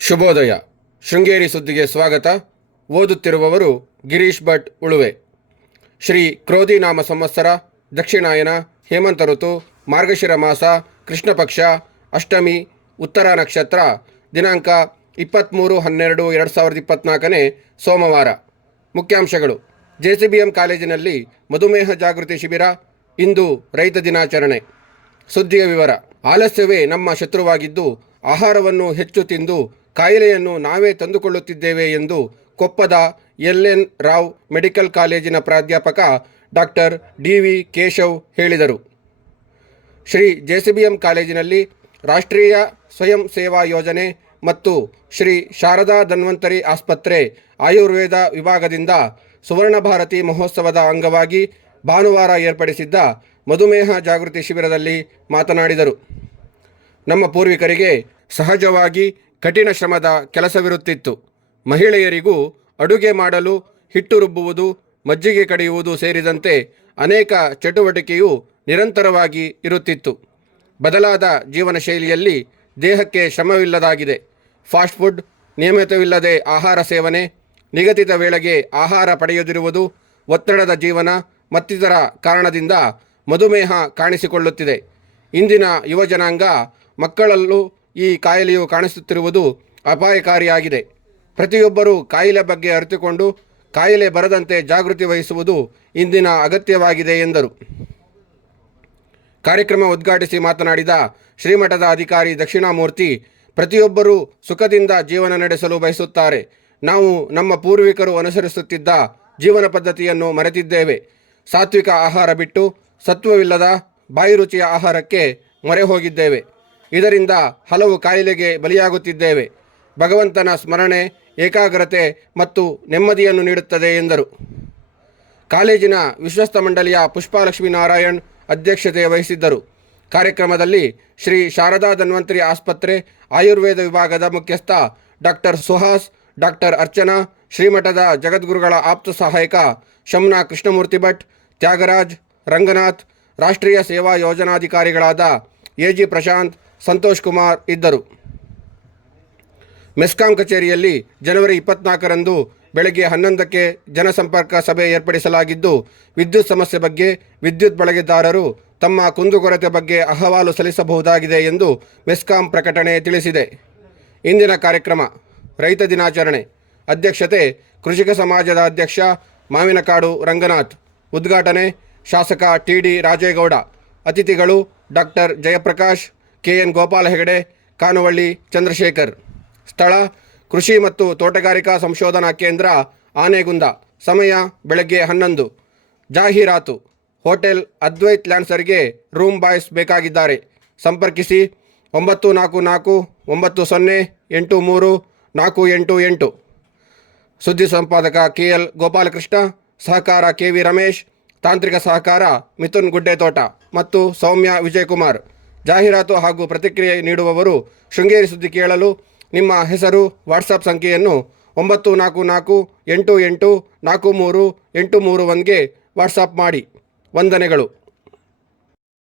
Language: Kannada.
ಶುಭೋದಯ. ಶೃಂಗೇರಿ ಸುದ್ದಿಗೆ ಸ್ವಾಗತ. ಓದುತ್ತಿರುವವರು ಗಿರೀಶ್ ಭಟ್ ಉಳುವೆ. ಶ್ರೀ ಕ್ರೋಧಿ ನಾಮ ಸಂವತ್ಸರ, ದಕ್ಷಿಣಾಯನ, ಹೇಮಂತ ಋತು, ಮಾರ್ಗಶಿರ ಮಾಸ, ಕೃಷ್ಣ ಪಕ್ಷ, ಅಷ್ಟಮಿ, ಉತ್ತರ ನಕ್ಷತ್ರ. ದಿನಾಂಕ 23/12/2024 ಸೋಮವಾರ. ಮುಖ್ಯಾಂಶಗಳು: JCBM ಕಾಲೇಜಿನಲ್ಲಿ ಮಧುಮೇಹ ಜಾಗೃತಿ ಶಿಬಿರ. ಇಂದು ರೈತ ದಿನಾಚರಣೆ. ಸುದ್ದಿಯ ವಿವರ. ಆಲಸ್ಯವೇ ನಮ್ಮ ಶತ್ರುವಾಗಿದ್ದು ಆಹಾರವನ್ನು ಹೆಚ್ಚು ತಿಂದು ಕಾಯಿಲೆಯನ್ನು ನಾವೇ ತಂದುಕೊಳ್ಳುತ್ತಿದ್ದೇವೆ ಎಂದು ಕೊಪ್ಪದ LN ರಾವ್ ಮೆಡಿಕಲ್ ಕಾಲೇಜಿನ ಪ್ರಾಧ್ಯಾಪಕ ಡಾಕ್ಟರ್ DV ಕೇಶವ್ ಹೇಳಿದರು. ಶ್ರೀ JCBM ಕಾಲೇಜಿನಲ್ಲಿ ರಾಷ್ಟ್ರೀಯ ಸ್ವಯಂ ಸೇವಾ ಯೋಜನೆ ಮತ್ತು ಶ್ರೀ ಶಾರದಾ ಧನ್ವಂತರಿ ಆಸ್ಪತ್ರೆ ಆಯುರ್ವೇದ ವಿಭಾಗದಿಂದ ಸುವರ್ಣ ಭಾರತಿ ಮಹೋತ್ಸವದ ಅಂಗವಾಗಿ ಭಾನುವಾರ ಏರ್ಪಡಿಸಿದ್ದ ಮಧುಮೇಹ ಜಾಗೃತಿ ಶಿಬಿರದಲ್ಲಿ ಮಾತನಾಡಿದರು. ನಮ್ಮ ಪೂರ್ವಿಕರಿಗೆ ಸಹಜವಾಗಿ ಕಠಿಣ ಶ್ರಮದ ಕೆಲಸವಿರುತ್ತಿತ್ತು. ಮಹಿಳೆಯರಿಗೂ ಅಡುಗೆ ಮಾಡಲು, ಹಿಟ್ಟು ರುಬ್ಬುವುದು, ಮಜ್ಜಿಗೆ ಕಡಿಯುವುದು ಸೇರಿದಂತೆ ಅನೇಕ ಚಟುವಟಿಕೆಯು ನಿರಂತರವಾಗಿ ಇರುತ್ತಿತ್ತು. ಬದಲಾದ ಜೀವನ ಶೈಲಿಯಲ್ಲಿ ದೇಹಕ್ಕೆ ಶ್ರಮವಿಲ್ಲದಾಗಿದೆ. ಫಾಸ್ಟ್ ಫುಡ್, ನಿಯಮಿತವಿಲ್ಲದೆ ಆಹಾರ ಸೇವನೆ, ನಿಗದಿತ ವೇಳೆಗೆ ಆಹಾರ ಪಡೆಯದಿರುವುದು, ಒತ್ತಡದ ಜೀವನ ಮತ್ತಿತರ ಕಾರಣದಿಂದ ಮಧುಮೇಹ ಕಾಣಿಸಿಕೊಳ್ಳುತ್ತಿದೆ. ಇಂದಿನ ಯುವಜನಾಂಗ ಮಕ್ಕಳಲ್ಲೂ ಈ ಕಾಯಿಲೆಯು ಕಾಣಿಸುತ್ತಿರುವುದು ಅಪಾಯಕಾರಿಯಾಗಿದೆ. ಪ್ರತಿಯೊಬ್ಬರೂ ಕಾಯಿಲೆ ಬಗ್ಗೆ ಅರಿತುಕೊಂಡು ಕಾಯಿಲೆ ಬರದಂತೆ ಜಾಗೃತಿ ವಹಿಸುವುದು ಇಂದಿನ ಅಗತ್ಯವಾಗಿದೆ ಎಂದರು. ಕಾರ್ಯಕ್ರಮ ಉದ್ಘಾಟಿಸಿ ಮಾತನಾಡಿದ ಶ್ರೀಮಠದ ಅಧಿಕಾರಿ ದಕ್ಷಿಣಾಮೂರ್ತಿ, ಪ್ರತಿಯೊಬ್ಬರೂ ಸುಖದಿಂದ ಜೀವನ ನಡೆಸಲು ಬಯಸುತ್ತಾರೆ. ನಾವು ನಮ್ಮ ಪೂರ್ವಿಕರು ಅನುಸರಿಸುತ್ತಿದ್ದ ಜೀವನ ಪದ್ಧತಿಯನ್ನು ಮರೆತಿದ್ದೇವೆ. ಸಾತ್ವಿಕ ಆಹಾರ ಬಿಟ್ಟು ಸತ್ವವಿಲ್ಲದ ಬಾಯಿ ರುಚಿಯ ಆಹಾರಕ್ಕೆ ಮೊರೆ ಹೋಗಿದ್ದೇವೆ. ಇದರಿಂದ ಹಲವು ಕಾಯಿಲೆಗೆ ಬಲಿಯಾಗುತ್ತಿದ್ದೇವೆ. ಭಗವಂತನ ಸ್ಮರಣೆ ಏಕಾಗ್ರತೆ ಮತ್ತು ನೆಮ್ಮದಿಯನ್ನು ನೀಡುತ್ತದೆ ಎಂದರು. ಕಾಲೇಜಿನ ವಿಶ್ವಸ್ತ ಮಂಡಳಿಯ ಪುಷ್ಪಲಕ್ಷ್ಮೀನಾರಾಯಣ್ ಅಧ್ಯಕ್ಷತೆ ವಹಿಸಿದ್ದರು. ಕಾರ್ಯಕ್ರಮದಲ್ಲಿ ಶ್ರೀ ಶಾರದಾ ಧನ್ವಂತರಿ ಆಸ್ಪತ್ರೆ ಆಯುರ್ವೇದ ವಿಭಾಗದ ಮುಖ್ಯಸ್ಥ ಡಾಕ್ಟರ್ ಸುಹಾಸ್, ಡಾಕ್ಟರ್ ಅರ್ಚನಾ, ಶ್ರೀಮಠದ ಜಗದ್ಗುರುಗಳ ಆಪ್ತ ಸಹಾಯಕ ಶಮ್ನಾ ಕೃಷ್ಣಮೂರ್ತಿ ಭಟ್, ತ್ಯಾಗರಾಜ್, ರಂಗನಾಥ್, ರಾಷ್ಟ್ರೀಯ ಸೇವಾ ಯೋಜನಾಧಿಕಾರಿಗಳಾದ AG ಪ್ರಶಾಂತ್, ಸಂತೋಷ್ ಕುಮಾರ್ ಇದ್ದರು. ಮೆಸ್ಕಾಂ ಕಚೇರಿಯಲ್ಲಿ ಜನವರಿ 24ರಂದು ಬೆಳಗ್ಗೆ 11ಕ್ಕೆ ಜನಸಂಪರ್ಕ ಸಭೆ ಏರ್ಪಡಿಸಲಾಗಿದ್ದು, ವಿದ್ಯುತ್ ಸಮಸ್ಯೆ ಬಗ್ಗೆ ವಿದ್ಯುತ್ ಬಳಕೆದಾರರು ತಮ್ಮ ಕುಂದುಕೊರತೆ ಬಗ್ಗೆ ಅಹವಾಲು ಸಲ್ಲಿಸಬಹುದಾಗಿದೆ ಎಂದು ಮೆಸ್ಕಾಂ ಪ್ರಕಟಣೆ ತಿಳಿಸಿದೆ. ಇಂದಿನ ಕಾರ್ಯಕ್ರಮ: ರೈತ ದಿನಾಚರಣೆ. ಅಧ್ಯಕ್ಷತೆ ಕೃಷಿಕ ಸಮಾಜದ ಅಧ್ಯಕ್ಷ ಮಾವಿನಕಾಡು ರಂಗನಾಥ್. ಉದ್ಘಾಟನೆ ಶಾಸಕ TD ರಾಜೇಗೌಡ. ಅತಿಥಿಗಳು ಡಾಕ್ಟರ್ ಜಯಪ್ರಕಾಶ್, KN ಗೋಪಾಲ ಹೆಗಡೆ, ಕಾನುವಳ್ಳಿ ಚಂದ್ರಶೇಖರ್. ಸ್ಥಳ ಕೃಷಿ ಮತ್ತು ತೋಟಗಾರಿಕಾ ಸಂಶೋಧನಾ ಕೇಂದ್ರ, ಆನೆಗುಂದ. ಸಮಯ ಬೆಳಗ್ಗೆ 11. ಜಾಹೀರಾತು: ಹೋಟೆಲ್ ಅದ್ವೈತ್ ಲ್ಯಾನ್ಸರ್ಗೆ ರೂಮ್ ಬಾಯ್ಸ್ ಬೇಕಾಗಿದ್ದಾರೆ. ಸಂಪರ್ಕಿಸಿ 944 90 83 488. ಸುದ್ದಿ ಸಂಪಾದಕ KL ಗೋಪಾಲಕೃಷ್ಣ, ಸಹಕಾರ KV ರಮೇಶ್, ತಾಂತ್ರಿಕ ಸಹಕಾರ ಮಿಥುನ್ ಗುಡ್ಡೆತೋಟ ಮತ್ತು ಸೌಮ್ಯ ವಿಜಯಕುಮಾರ್. ಜಾಹೀರಾತು ಹಾಗೂ ಪ್ರತಿಕ್ರಿಯೆ ನೀಡುವವರು ಶೃಂಗೇರಿ ಸುದ್ದಿ ಕೇಳಲು ನಿಮ್ಮ ಹೆಸರು, ವಾಟ್ಸಪ್ ಸಂಖ್ಯೆಯನ್ನು 944 88 43 831ಗೆ ವಾಟ್ಸಪ್ ಮಾಡಿ. ವಂದನೆಗಳು.